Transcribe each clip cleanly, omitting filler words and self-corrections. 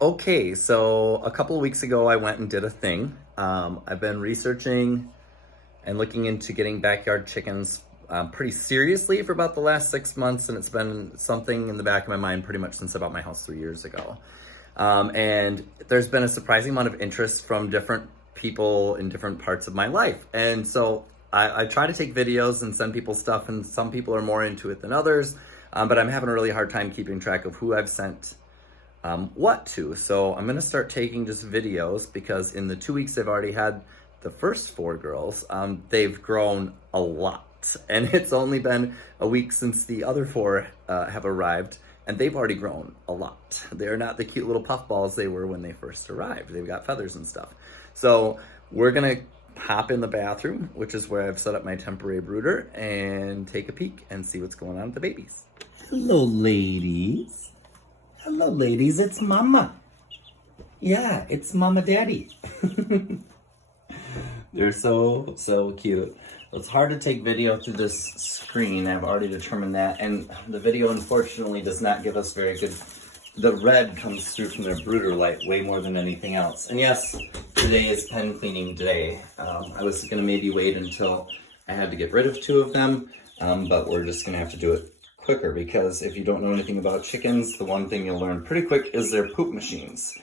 Okay, so a couple of weeks ago, I went and did a thing. I've been researching and looking into getting backyard chickens pretty seriously for about the last 6 months, and it's been something in the back of my mind pretty much since I bought my house 3 years ago. And there's been a surprising amount of interest from different people in different parts of my life. And so I try to take videos and send people stuff, and some people are more into it than others, but I'm having a really hard time keeping track of who I've sent what to. So I'm gonna start taking just videos because in the 2 weeks I've already had the first four girls, they've grown a lot. And it's only been a week since the other four have arrived, and they've already grown a lot. They're not the cute little puffballs they were when they first arrived. They've got feathers and stuff. So we're gonna hop in the bathroom, which is where I've set up my temporary brooder, and take a peek and see what's going on with the babies. Hello, ladies. Hello, ladies. It's Mama. Yeah, it's Mama Daddy. They're so cute. It's hard to take video through this screen. I've already determined that. And the video, unfortunately, does not give us very good... The red comes through from their brooder light way more than anything else. And yes, today is pen cleaning day. I was going to maybe wait until I had to get rid of two of them, but we're just going to have to do it quicker, because if you don't know anything about chickens, the one thing you'll learn pretty quick is their poop machines,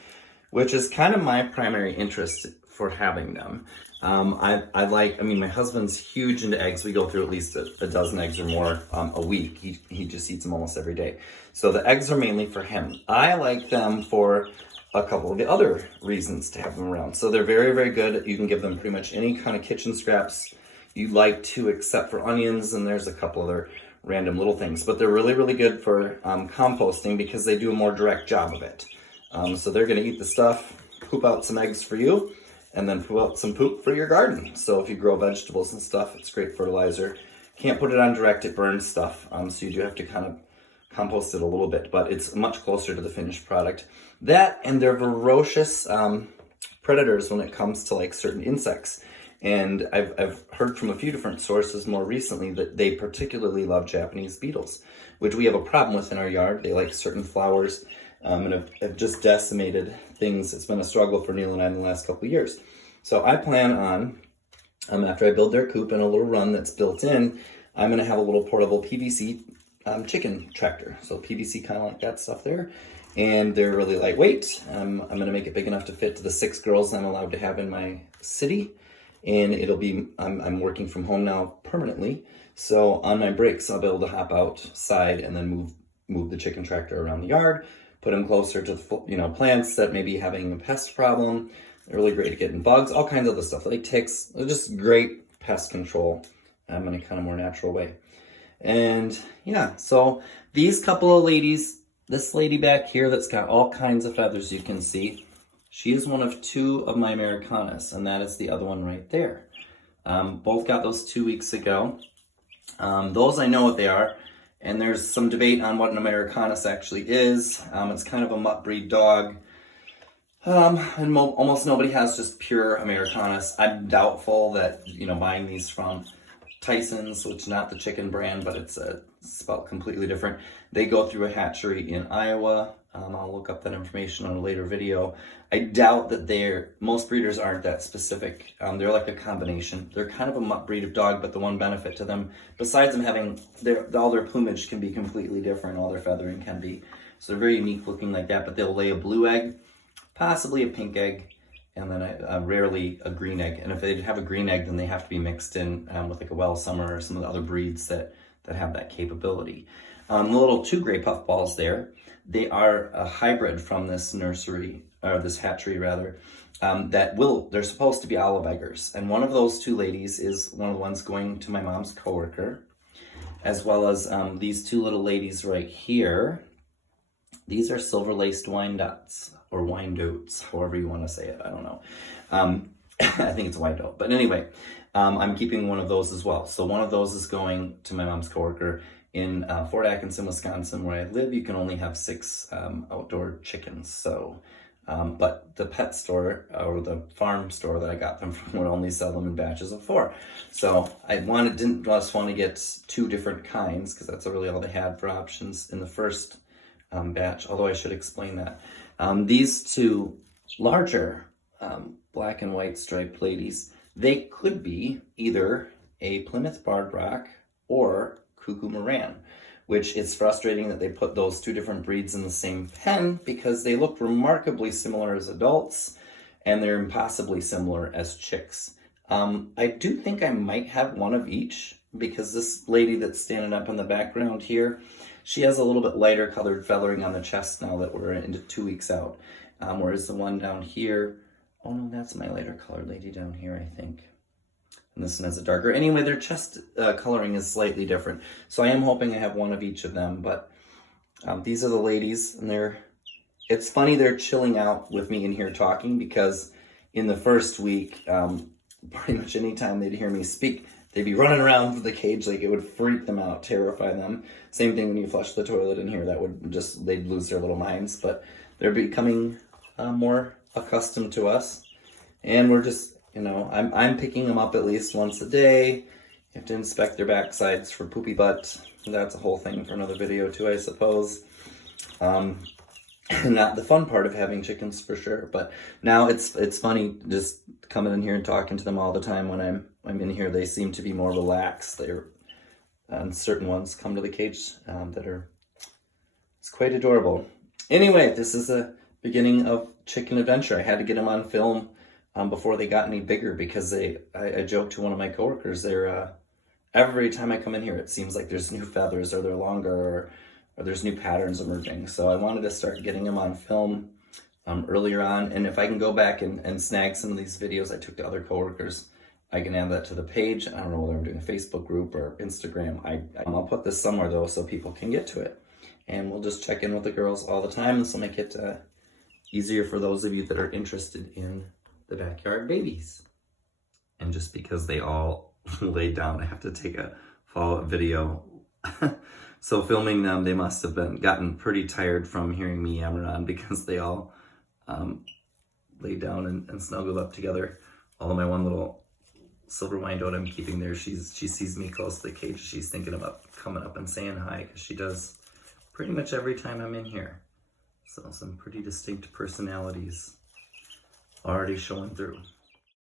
which is kind of my primary interest for having them. My husband's huge into eggs. We go through at least a dozen eggs or more a week. He just eats them almost every day. So the eggs are mainly for him. I like them for a couple of the other reasons to have them around. So they're very, very good. You can give them pretty much any kind of kitchen scraps you like to, except for onions, and there's a couple other random little things, but they're really, really good for composting because they do a more direct job of it. So they're gonna eat the stuff, poop out some eggs for you, and then poop out some poop for your garden. So if you grow vegetables and stuff, it's great fertilizer. Can't put it on direct, it burns stuff. So you do have to kind of compost it a little bit, but it's much closer to the finished product. That, and they're ferocious predators when it comes to like certain insects. And I've heard from a few different sources more recently that they particularly love Japanese beetles, which we have a problem with in our yard. They like certain flowers, and have just decimated things. It's been a struggle for Neil and I in the last couple of years. So I plan on, after I build their coop and a little run that's built in, I'm gonna have a little portable PVC chicken tractor. So PVC, kind of like that stuff there. And they're really lightweight. I'm gonna make it big enough to fit to the 6 girls I'm allowed to have in my city. And it'll be, I'm working from home now permanently. So on my breaks, I'll be able to hop outside and then move the chicken tractor around the yard, put them closer to the plants that may be having a pest problem. They're really great at getting bugs, all kinds of other stuff, like ticks. They're just great pest control in a kind of more natural way. And yeah, so these couple of ladies, this lady back here that's got all kinds of feathers you can see, she is one of 2 of my Americanas, and that is the other one right there. Both got those 2 weeks ago. Those I know what they are, and there's some debate on what an Americanus actually is. It's kind of a mutt breed dog, and almost nobody has just pure Americanus. I'm doubtful that, buying these from Tyson's, which is not the chicken brand, but it's spelled completely different. They go through a hatchery in Iowa. I'll look up that information on a later video. I doubt that most breeders aren't that specific. They're like a combination. They're kind of a mutt breed of dog, but the one benefit to them, besides them having all their plumage can be completely different, all their feathering can be. So they're very unique looking like that, but they'll lay a blue egg, possibly a pink egg, and then rarely a green egg. And if they have a green egg, then they have to be mixed in with like a Welsh Summer or some of the other breeds that have that capability. The little 2 gray puffballs there, they are a hybrid from this nursery, or this hatchery rather, they're supposed to be Olive Eggers. And one of those 2 ladies is one of the ones going to my mom's coworker, as well as these 2 little ladies right here. These are silver-laced Wyandottes, or Wyandottes, however you want to say it, I don't know. I think it's Wyandotte, but anyway, I'm keeping one of those as well. So one of those is going to my mom's coworker. In Fort Atkinson, Wisconsin, where I live, you can only have 6 outdoor chickens. So, but the pet store or the farm store that I got them from would only sell them in batches of 4. So I didn't just want to get 2 different kinds, because that's really all they had for options in the first batch, although I should explain that. These two larger black and white striped ladies, they could be either a Plymouth Barred Rock or Cuckoo Maran, which it's frustrating that they put those two different breeds in the same pen because they look remarkably similar as adults and they're impossibly similar as chicks. I do think I might have one of each because this lady that's standing up in the background here, she has a little bit lighter colored feathering on the chest now that we're into 2 weeks out. Whereas the one down here, oh no, that's my lighter colored lady down here, I think. And this one has a darker. Anyway, their chest coloring is slightly different. So I am hoping I have one of each of them, but these are the ladies, and it's funny they're chilling out with me in here talking because in the first week, pretty much anytime they'd hear me speak, they'd be running around for the cage like it would freak them out, terrify them. Same thing when you flush the toilet in here, they'd lose their little minds, but they're becoming more accustomed to us. And we're just, I'm picking them up at least once a day. You have to inspect their backsides for poopy butt. That's a whole thing for another video too, I suppose. Not the fun part of having chickens for sure, but now it's funny just coming in here and talking to them all the time when I'm in here. They seem to be more relaxed. Certain ones come to the cage it's quite adorable. Anyway, this is a beginning of chicken adventure. I had to get them on film before they got any bigger because I joked to one of my coworkers, every time I come in here it seems like there's new feathers or they're longer or there's new patterns emerging. So I wanted to start getting them on film earlier on, and if I can go back and snag some of these videos I took to other coworkers, I can add that to the page. I don't know whether I'm doing a Facebook group or Instagram. I'll put this somewhere though so people can get to it, and we'll just check in with the girls all the time. This will make it easier for those of you that are interested in the backyard babies. And just because they all laid down, I have to take a follow-up video. So filming them, they must have gotten pretty tired from hearing me yammer on because they all laid down and snuggled up together. Although my one little silver Wyandotte I'm keeping there, she sees me close to the cage. She's thinking about coming up and saying hi because she does pretty much every time I'm in here. So some pretty distinct personalities already showing through.